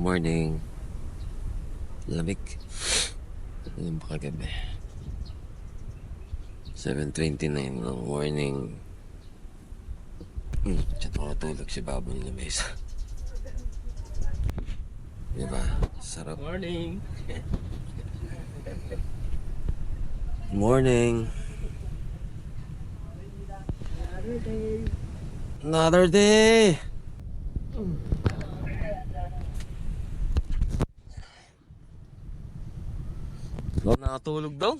Morning. Lamig. Ano ba kagabi? 7:29 ng morning. Tsaka nakatulog si Babon Lamesa. Diba? Sarap. Morning. Morning. Another day. Nakatulog daw.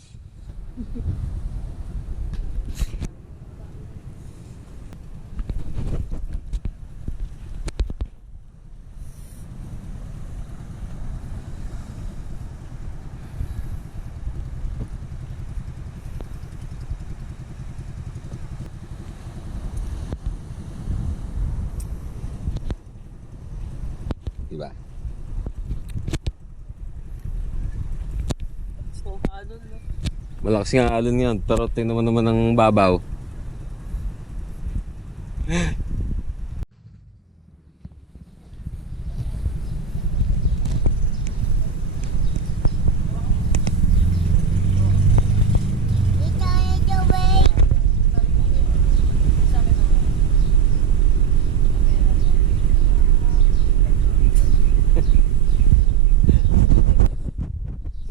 Diba? So, ano no? Malakas nga alon nga, pero tingnan naman ng babaw.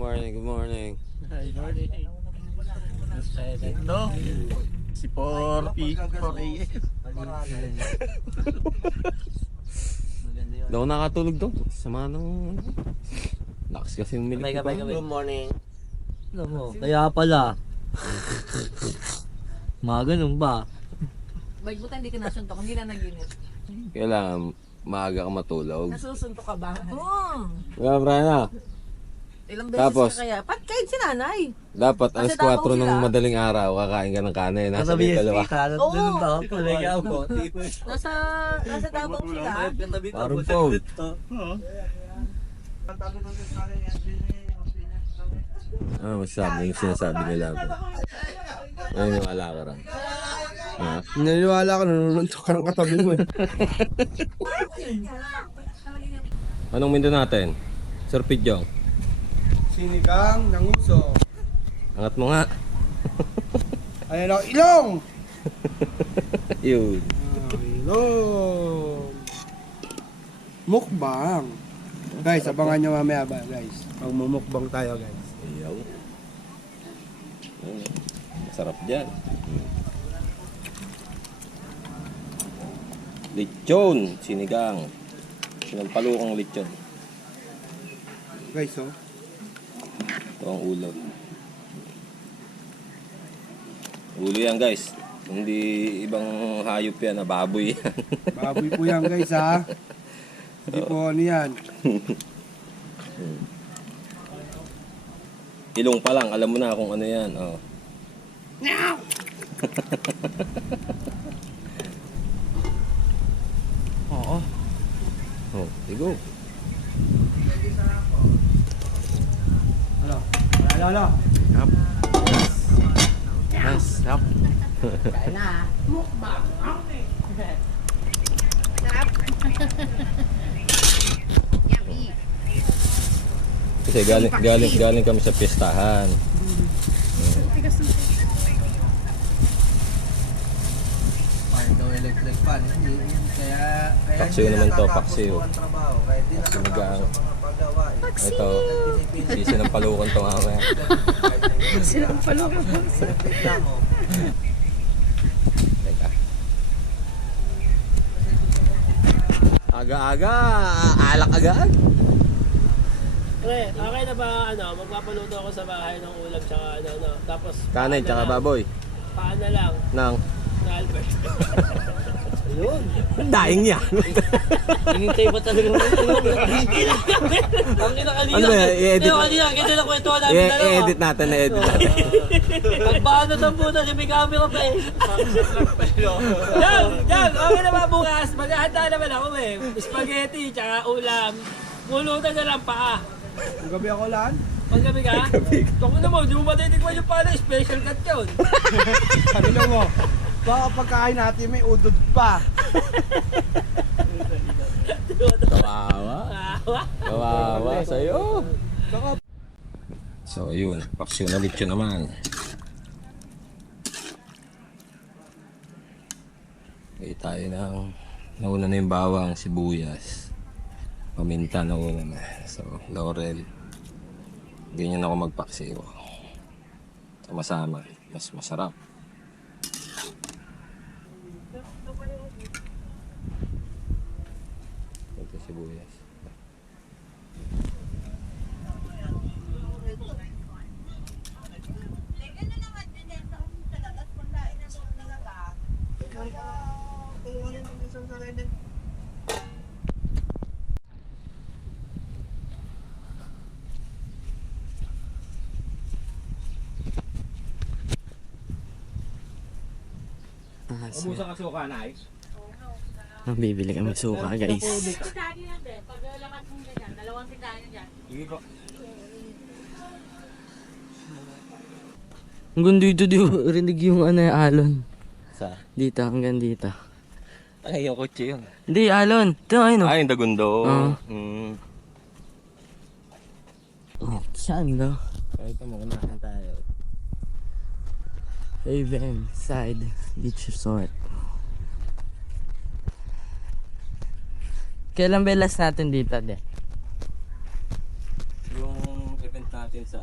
Morning, good morning. Hi, morning. No? Si 4 a.m. Daw ako nakatulog daw. Sama ng lakas kasi yung milik. Good morning. Alam mo, kaya pala. Mga ganun ba? Ba't buta hindi ka nasuntok? Hindi na naginip. Kailangan maaga ka matulog. Nasusuntok ka ba? Oo. Wala, Brian. Ilang beses Tapos, ka kaya? Kahit si nanay. dapat Kasi alas 4 Davao ng sila. madaling araw, kakain ka ng kanin. Nasa Sabi may dalawa. Oo. Ganun ba? Talaga ako. Nasa Davao sila. Parang phone. Ano masasabi yung sinasabi nila ba? Naniniwala ka rin. Ha? Naniniwala ka, nanununtok ka ng katabi mo eh. Anong menu natin? Sir Pidjong. Sinigang ng uso. Angat mo nga. Ayan ako, ilong! Yun. Ilong! Mukbang. Guys, abangan nyo mamaya ba, guys? Magmumukbang tayo, guys. Ayaw. Masarap dyan. Lechon, sinigang. Sinagpalukang lechon. Guys, oh. Ito ang ulo. Ulo yan guys. Hindi ibang hayop yan, na baboy yan. Baboy po yan, guys, ha? Hindi po ano yan. Ilong pa lang, alam mo na kung ano yan. Oh. Oo. Oh, go. Ano? Ano? Yep. Nice, yep. Kasi galing kami sa piyestahan. Paano daw electric fan? Kaya Paksiw naman to, paksiw. Sinigang. Ito, sisi ng palukan to mamaya. Sila ang palugan mo. Teka. Aga-aga, alak agad. Pre, okay na ba magpapaluto ako sa bahay ng ulam tsaka tapos Kanin tsaka baboy. paan na lang Nang, na Albert. Ayun. daing niya. Hinintay pa talaga ng tulong. Ang ina kanina. Ano ba yan? I-edit Yung kanina, ganyan ang kwentuhan namin dalawa. I-edit natin, i-edit natin. Pagbaano ng puta, may camera pa eh. Yan, okay na ba bukas? Maghahanda naman ako eh. Spaghetti, tsaka ulam. Pulutan na lang paa. Ang gabi ako lan. Paggabi ka? Toko na mo, di mo matitikman yung pala, special cut yun. Kanila mo. Baka pagkain natin may udod pa. Kawawa sa'yo. So yun, paksyo na lechon naman. Okay, tayo ng nauna na yung bawang, sibuyas, paminta nauna na. So laurel. Ganyan ako magpaksiyo. Sama-sama, mas masarap. Ito sibuyas. Ubusan ka suka na eh. Bibili kami suka, guys. Sitani yan din. Pag lakas mong ganyan, dalawang sitani dyan. Sige po. Hanggang dito, di ba rinig yung alon? Sa? Dito, hanggang dito. Ay, yung kotse yun. Hindi, alon. Ito, ayun o. Ay, yung dagundo. Saan daw? Kahit mo, kunahan tayo. Haven Side Beach Resort. Kailan ba last natin dito, de? Yung event natin sa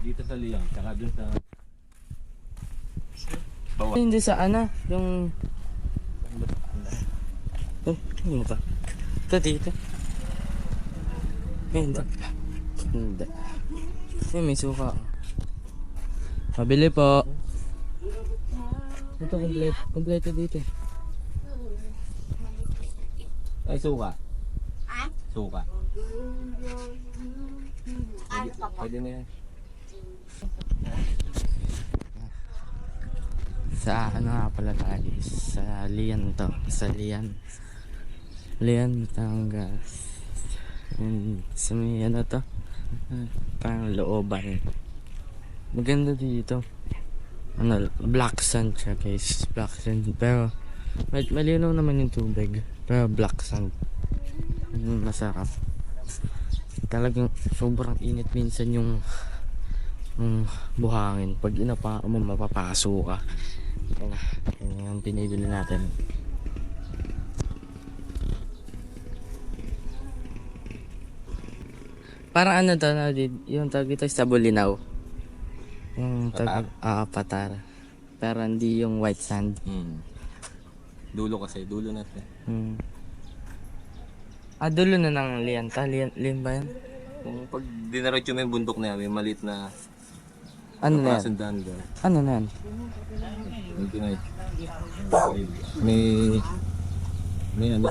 dito sa Liang, saka dun sa Bawa. Hindi sa yung... Oh, ano ba? Ito dito. Hindi. Hindi. May suka. Pabili po. Ito, kompleto dito. Ay, suka. Suka. Pwede na yan. Sa nga pala tayo? Sa Lian to. Sa Lian. Lian, Batangas. And sa may to? Parang looban. Maganda dito. Black sand siya, guys. Black sand. Pero malinaw naman yung tubig. Pero black sand. Masarap. Talagang sobrang init minsan yung buhangin. Pag inapa mo, mapapaso ka. Yan yung pinibili natin. Parang yung tag ito sa Bulinaw. Yung patar. Pero hindi yung white sand. Dulo kasi, dulo natin. Dulo na ng Lianta. Lian ba yan? Pag dinaretso mo yung bundok na yan, may maliit na Ano na yan? kasundan doon. Ano na yan? May ano,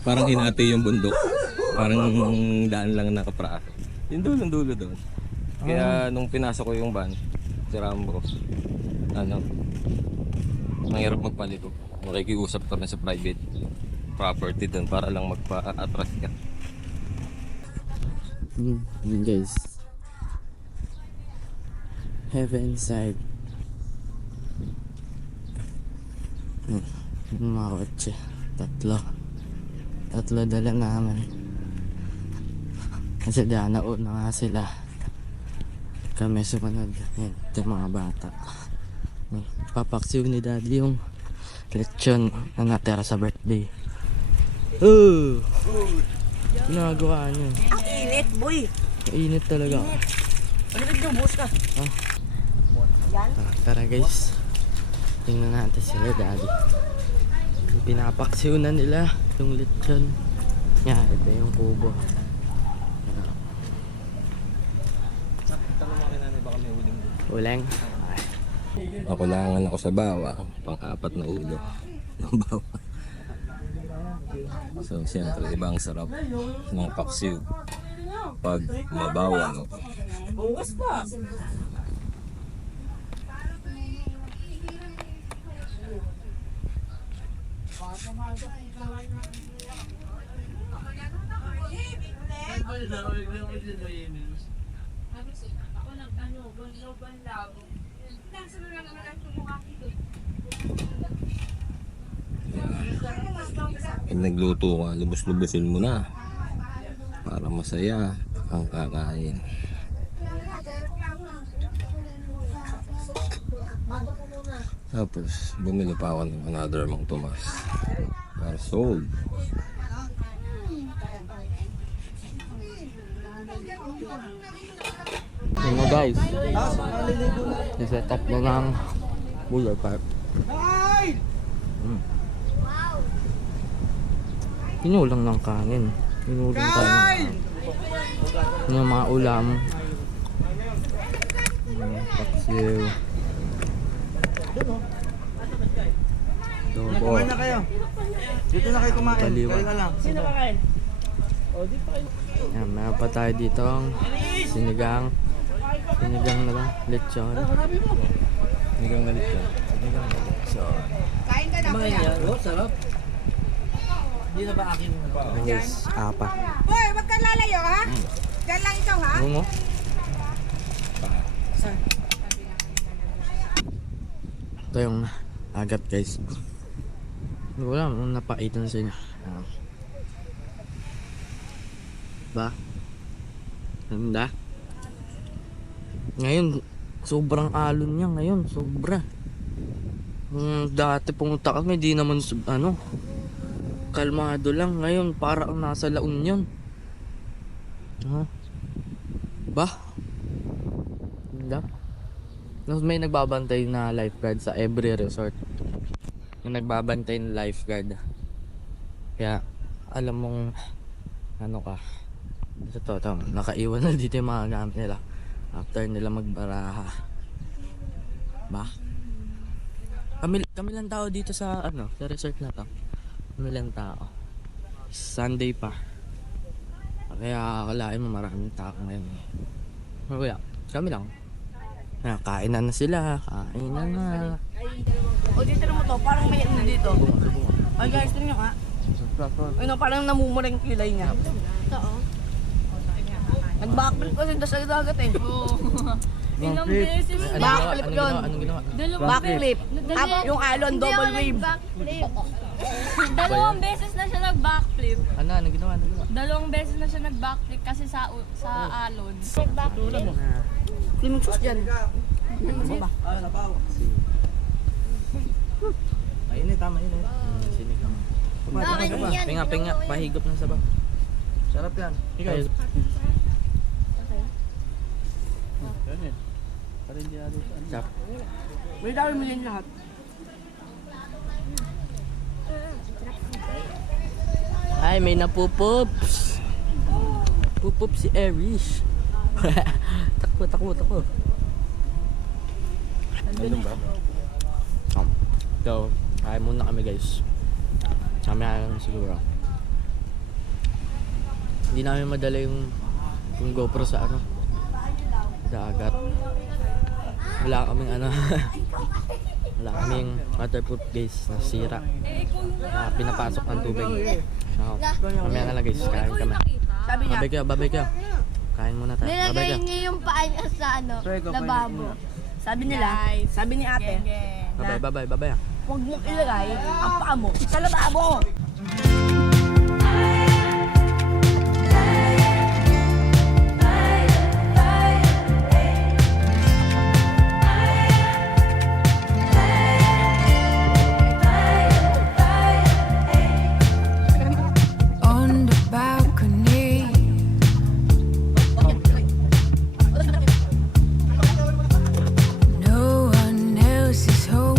parang hinati yung bundok. Parang daan lang nakapraso. Yung dulo doon. Kaya nung pinasok ko yung van, si Rambo, mahirap magpaliko. Makikiusap kami sa private property doon para lang magpa-attract ka. Yun guys. Heaven side. Yung mga kotse. Tatlo dala namin. Kasi nauna nga sila. Kami sumunod. Yan, ito yung mga bata. Papaksiw ni daddy yung lechon na natira sa birthday. Oh! Ginagawa niya. Ang init, boy. Init talaga. Ano ka buhos ka? Yan. Tara guys. Tingnan natin sila daddy. Pinapaksiw na nila yung lechon. Yan, ito yung kubo. Uling. Makulangan ako sa bawang, pang-apat na ulo ng bawang. So siyempre ibang sarap ng paksiw pag mabawang. Bukas pa. Pag nagluto ka, lubos-lubosin mo na para masaya ang kakain. Tapos bumili pa ako ng another Mang Tomas para sold. Yun na guys, naset up na ng Buller Park. Pinulang ng kanin. Pinulang tayo ng kanin. Yung mga ulam. Paksiw. Adobo. Kumain na kayo. Dito na kayo kumain. Baliwan. Kayo na lang. Sino kakain? O, di pa kayo. Yan, meron pa tayo dito ang sinigang na lang, lechon. Hanggang galit ka. Mga yan. Oh, sarap. Hindi na ba akin? Guys, apa. Boy, wag kang lalayo ha? Diyan lang ikaw ha? Ano mo? Ito yung agat guys. Wala, napaitan sa inyo. Ba? Ganda. Ngayon, sobrang alon niya ngayon. Sobra. Dati pumunta kami, di naman kalmado lang. Ngayon, parang nasa La Union. Ba? Ganda. May nagbabantay na lifeguard sa every resort. Yung nagbabantay na lifeguard. Kaya, alam mong, ano ka. Ito, nakaiwan na dito yung mga gamit nila. After nila magbaraha. Ba? Kami lang tao dito sa, sa resort na to. Kami lang tao. Sunday pa. Kaya, akalain mo maraming tao ngayon. Kaya, kami lang. Kain na sila. Kain na. O dito mo to, parang may ano dito. Ay guys, tingnan nyo ha. Ano, parang namumurang kilay niya. Oo. Nag-backflip kasi doon sa dagat eh. Ilang beses na. Backflip yun. Anong ginawa? Backflip. Up yung alon, double wave. Backflip. Dalawang beses na siya nag-backflip. Anong ginawa? Dalawang beses na siya nag-backflip kasi sa alon. Nag-backflip. Limang sus dyan. Mainit, mainit. Sinig lang. Pinga, pahigop ng sabaw. Sarap yan. Ikaw. Sarap. May dami mo yan lahat. Ay, may napupups. Pupup si Erish. Takbo. Ano ba? So, kaya muna kami guys. Kami lang siguro. Hindi namin madala yung GoPro sa dagat. Wala kaming wala kaming waterproof guys, nasira. Pinapasok ng tubig. So, kami na lang guys, kain kami. Sabi niya, Babay ka. Kain muna tayo. Babay ka. Nilagay niya yung paa niya sa lababo. sabi nila, sabi ni ate, Babay. huwag mong ilagay ang paa mo sa lababo. On the balcony, no one else is home.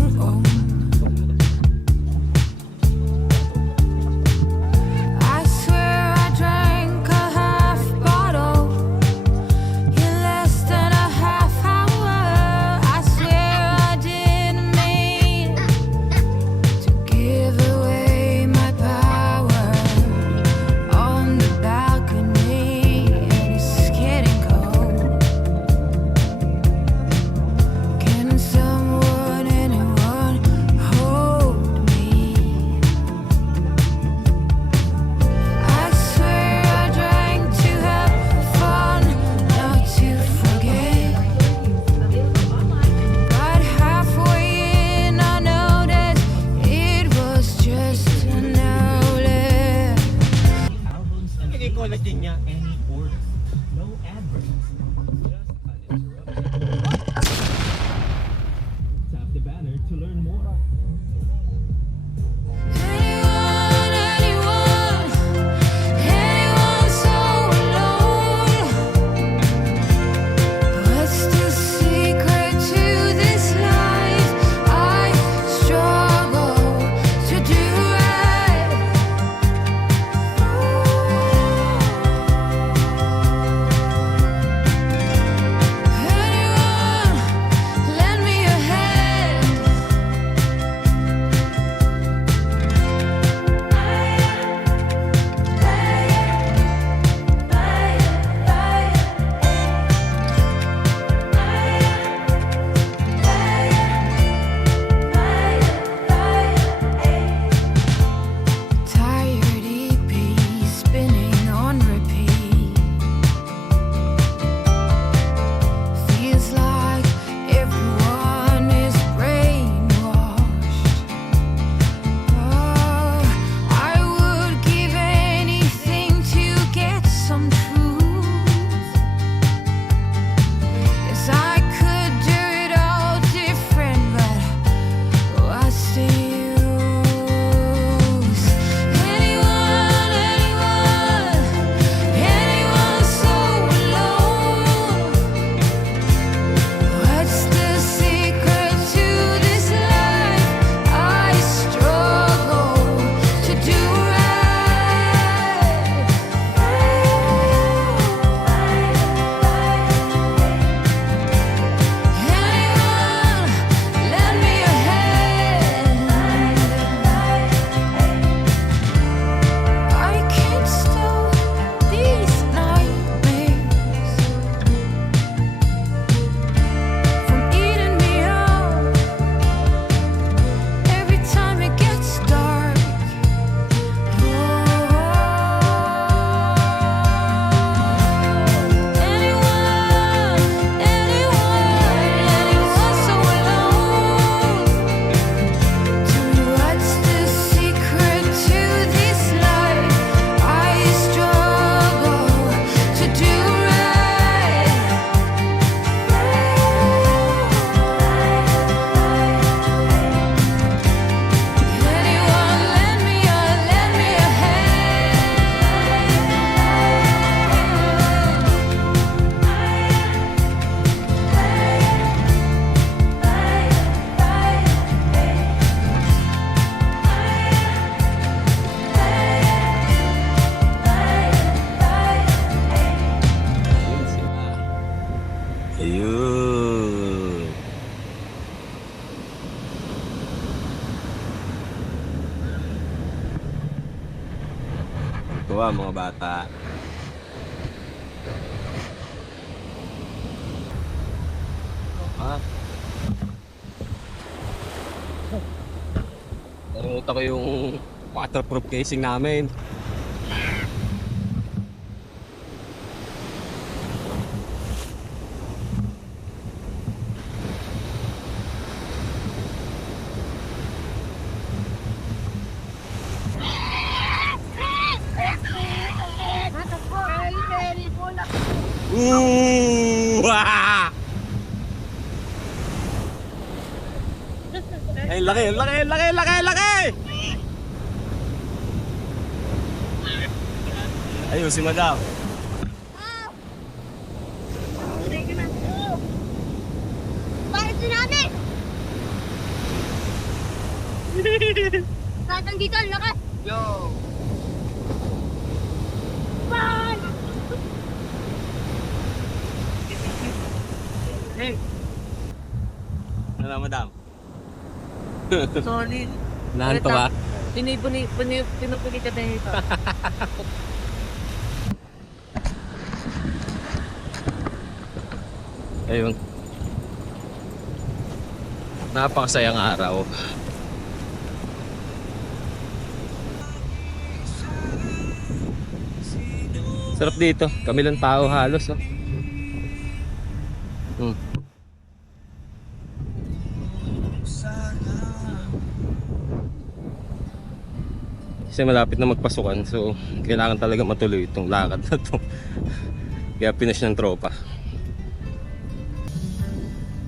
Tuwa mga bata. Ah. Nalimutan ko yung waterproof casing namin. Ah! Ay, laki, laki, laki, laki, laki! Ayun, si Madam. Bakit tsunami? Tatang dito, ang lakas. Yo! Bye! Ano, Madam? Solid. Nahanto ka? Pinupili ka dahil ito. Ayun. Napakasayang araw. Sarap dito. Kami lang tao halos. Oh. Kasi malapit na magpasukan, so kailangan talaga matuloy itong lakad na to. Kaya finish ng tropa.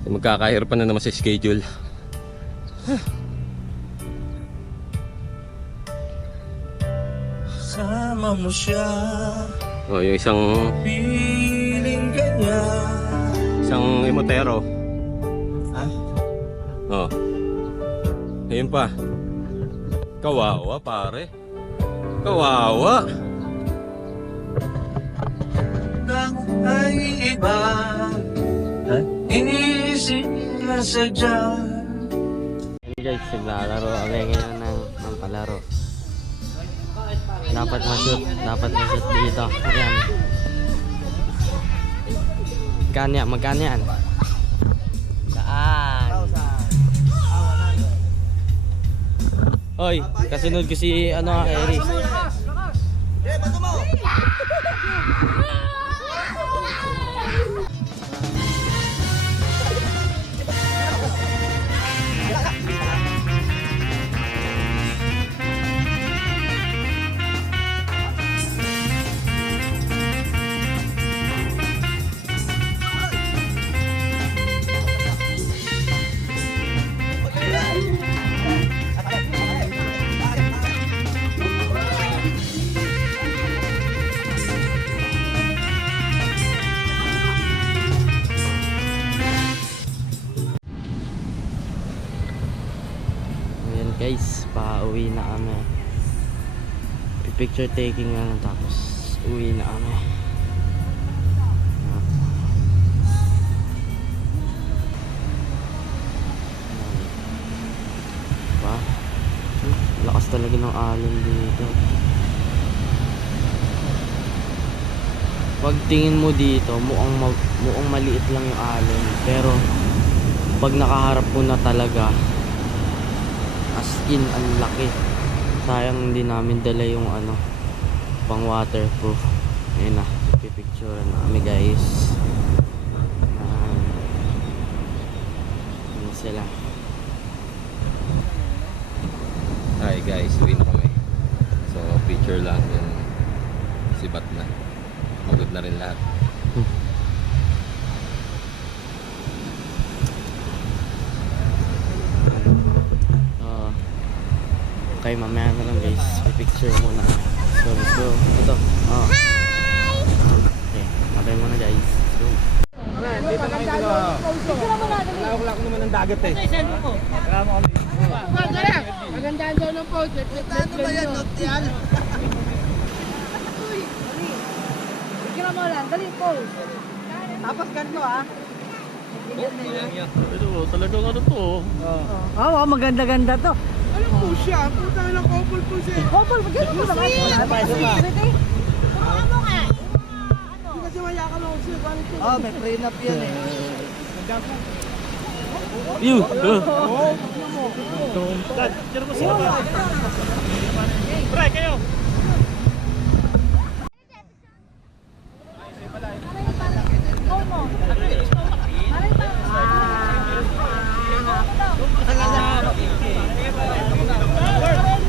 Magkakahirapan na naman sa schedule. Sama mo siya, Oh, yung isang piling kanya. emotero. Oh. Ayun pa. Kawawa pare. Kawawa. Nang ay iba, inisip na sadya. Guys, naglalaro kami ngayon ng palaro. Dapat ma-shoot dito. Ayan. Magkano yan? Saan? Hoy, kasunod ko si Iris. Guys, pauwi na kami. Picture taking tapos uwi na kami. Diba? Lakas talaga ng alon dito. Pag tingin mo dito, mukhang maliit lang yung alon, pero pag nakaharap mo na talaga, as in ang laki. Sayang hindi namin dala yung pang waterproof. Ayun na, pipicture na kami guys. Ano sila. Hi guys, uwi na kami. So picture lang yun. Sibat na. Pagod na rin lahat. Okay, mamaya na lang guys. Pipicture muna. So, let's go. Ito. Oh. Hi! Okay, matay muna guys. Let's go. Dito na kayo. Lawak naman ng dagat eh. Magandaan daw ng pose. Ano ba yan? Notyan? Bigyan mo lang. Dali, pose. Tapos ganito Ito, talagang to. Oo, maganda-ganda to. Ano po siya? Puta na couple po siya. Couple, magkano mo naman? Mukha mo nga. Hindi kasi mayakan ako siya. Oh, may prenup yan eh. Yun!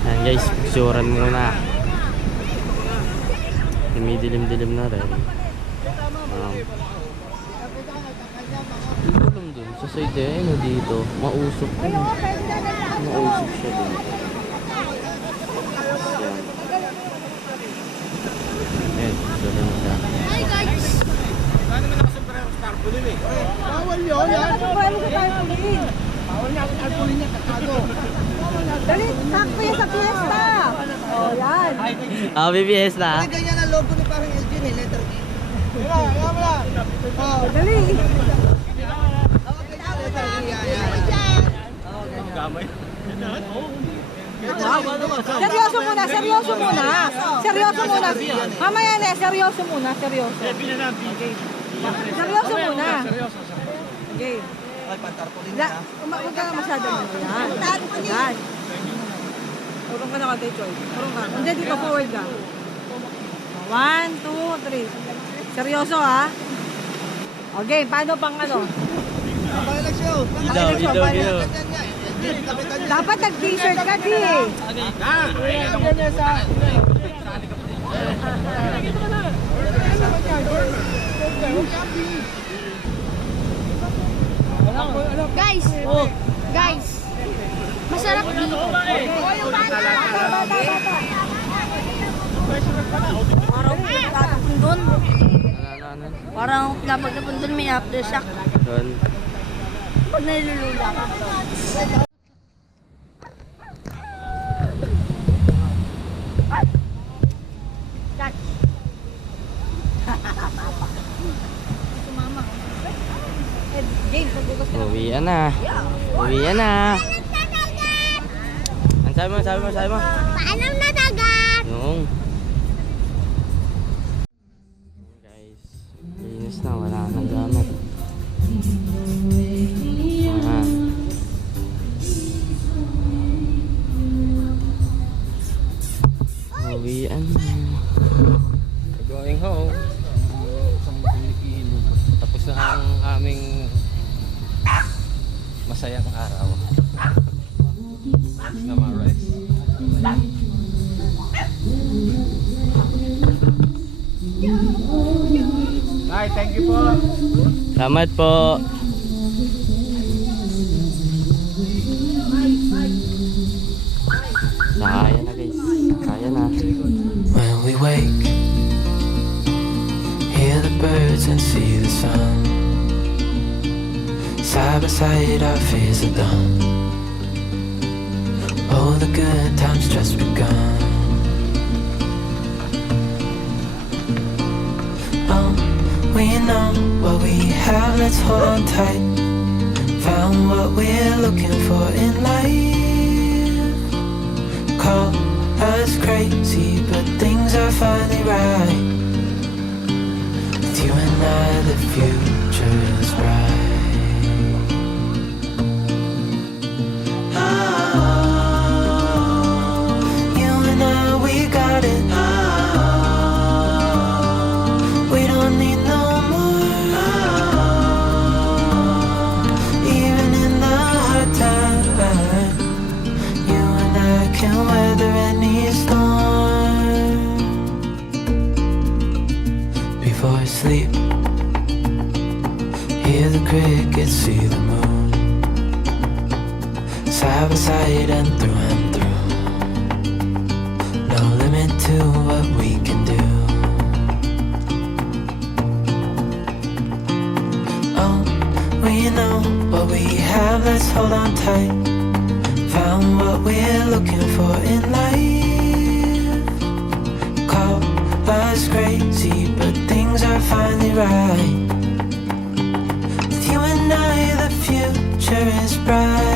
Ayan guys, picturean muna. Dumidilim-dilim na rin. Ulam dun sa side eh, ano dito? Mausok yun. Mausok siya dun. Ayan, picture na siya. Hi guys. Bawal yun yan. Dali, sakto yan sa fiesta. Oh, yan. Ah, BBS na. Ganyan ang logo ni parang LG ni letter B. Mira, yan mo lang. Oh, dali. Seryoso muna, seryoso muna. Seryoso muna. Mamaya na, seryoso muna, seryoso. Seryoso muna. Okay. Huwag ka na masyado mo. Yan. Yan. Urong ka na kantay, Choy. Urong ka. Hindi, dito, forward ka. 1, 2, 3. Seryoso, ha? Okay, paano pang ano? Video. Dapat nag-t-shirt ka, di. Guys. Guys. Masarap dito. Yung bata. Parang pinapagdapon dun. Ano? Parang pinapagdapon dun may aftershock. Doon. Pag nalulula ka. Uwian na. Uwian na. Ang sabi mo. Paalam na dagat. Yung. Guys, linis na. Wala nang gamit. Ah. Uwian na. Going home. Tapos na ang aming masayang araw. Tapos na ma-rest. Ay, thank you po. Salamat po. Kaya na guys. Kaya na. When we wake, hear the birds and see the sun. Side by side our fears are done. All the good times just begun. Oh, we know what we have, let's hold on tight. Found what we're looking for in life. Call us crazy, but things are finally right. With you and I, the future is bright. Before I sleep, hear the crickets, see the moon. Side by side and through. No limit to what we can do. Oh, we know what we have, let's hold on tight. Found what we're looking for in life. Call us crazy, but things are finally right. With you and I, the future is bright.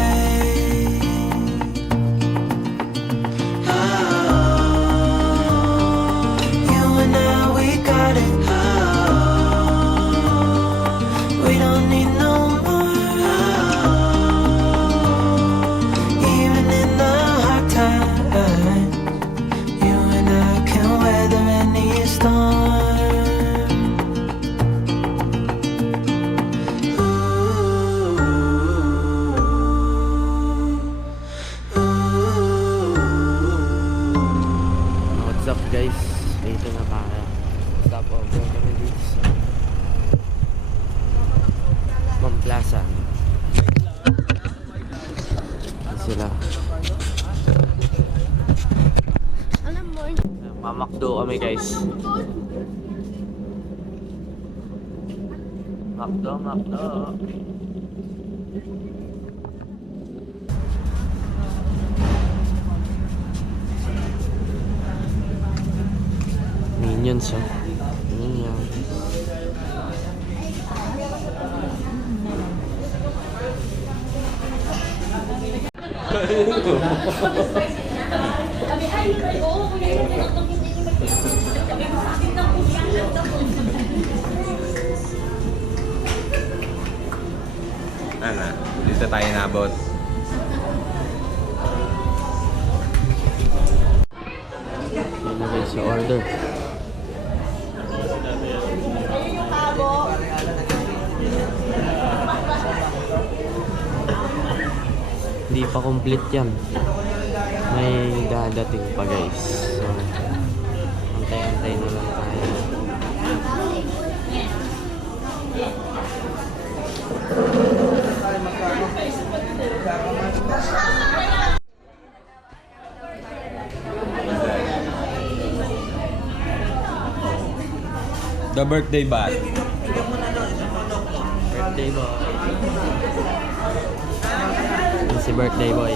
up guys? Dito na tayo. Stop over kami dito sa Mamplaza. Sila. Alam mo, Mamakdo kami guys. Makdo. Minions oh. Minions. Ano, dito tayo nabot. Yun na guys yung order. Hindi pa complete yan. May dadating pa guys. So, antay-antay na lang tayo. The birthday bat. Birthday boy. Yan si birthday boy.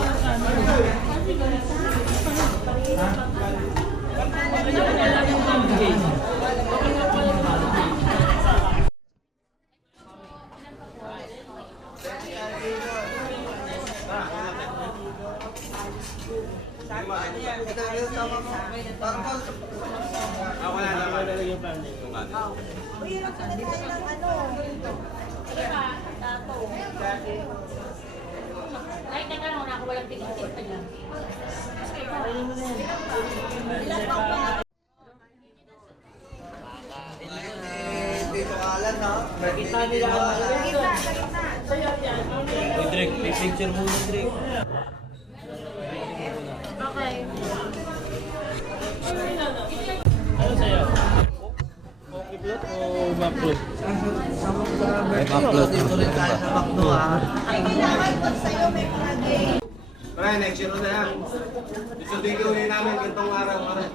Picture muna, Drake. okay. Ano sa'yo? Okay float o back float? May upload. Pare, next year na lang. Sabihin ko yun namin gantong araw, pare.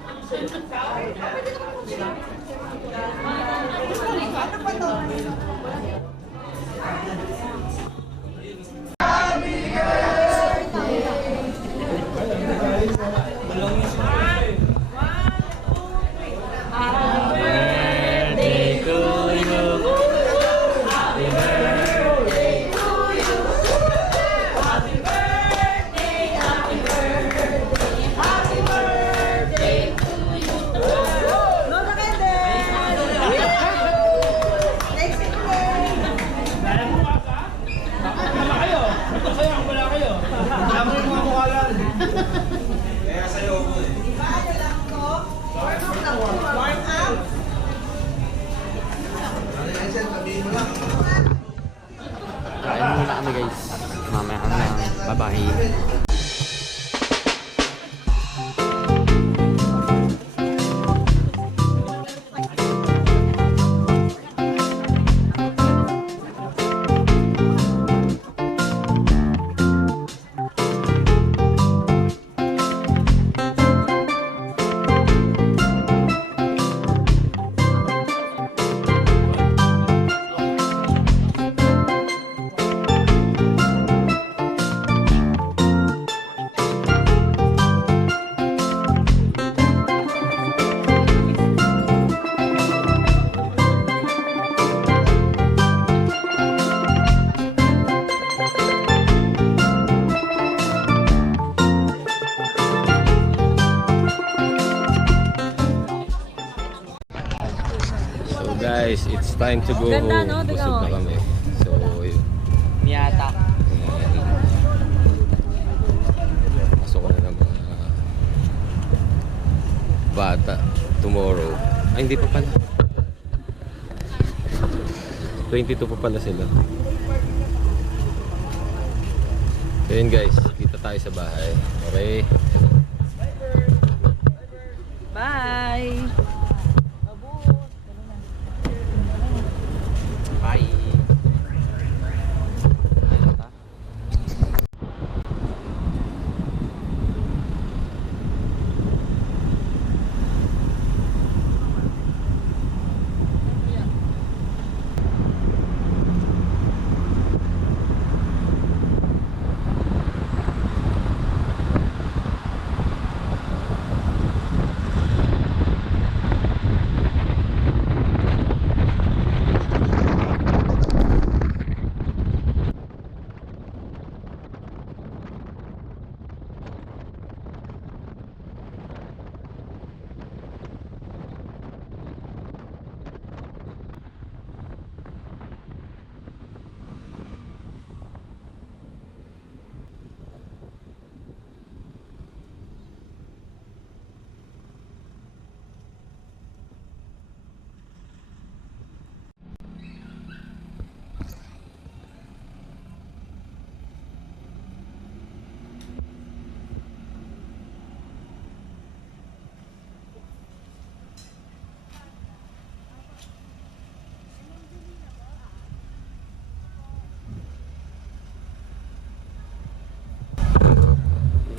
Kain muna kami guys. Mamaya ka na. Bye bye. So guys, it's time to go Ganda, home. no? Tingnan Busog mo. na kami. So, yun. Miyata. Pasok ko na ng mga bata tomorrow. Ay, hindi pa pala. 22 pa pala sila. So yun guys, dito tayo sa bahay. Okay? Bye!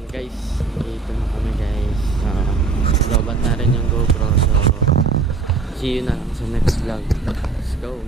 guys, dito na kami guys. Lobat na rin yung GoPro. So see you na lang sa next vlog. Let's go.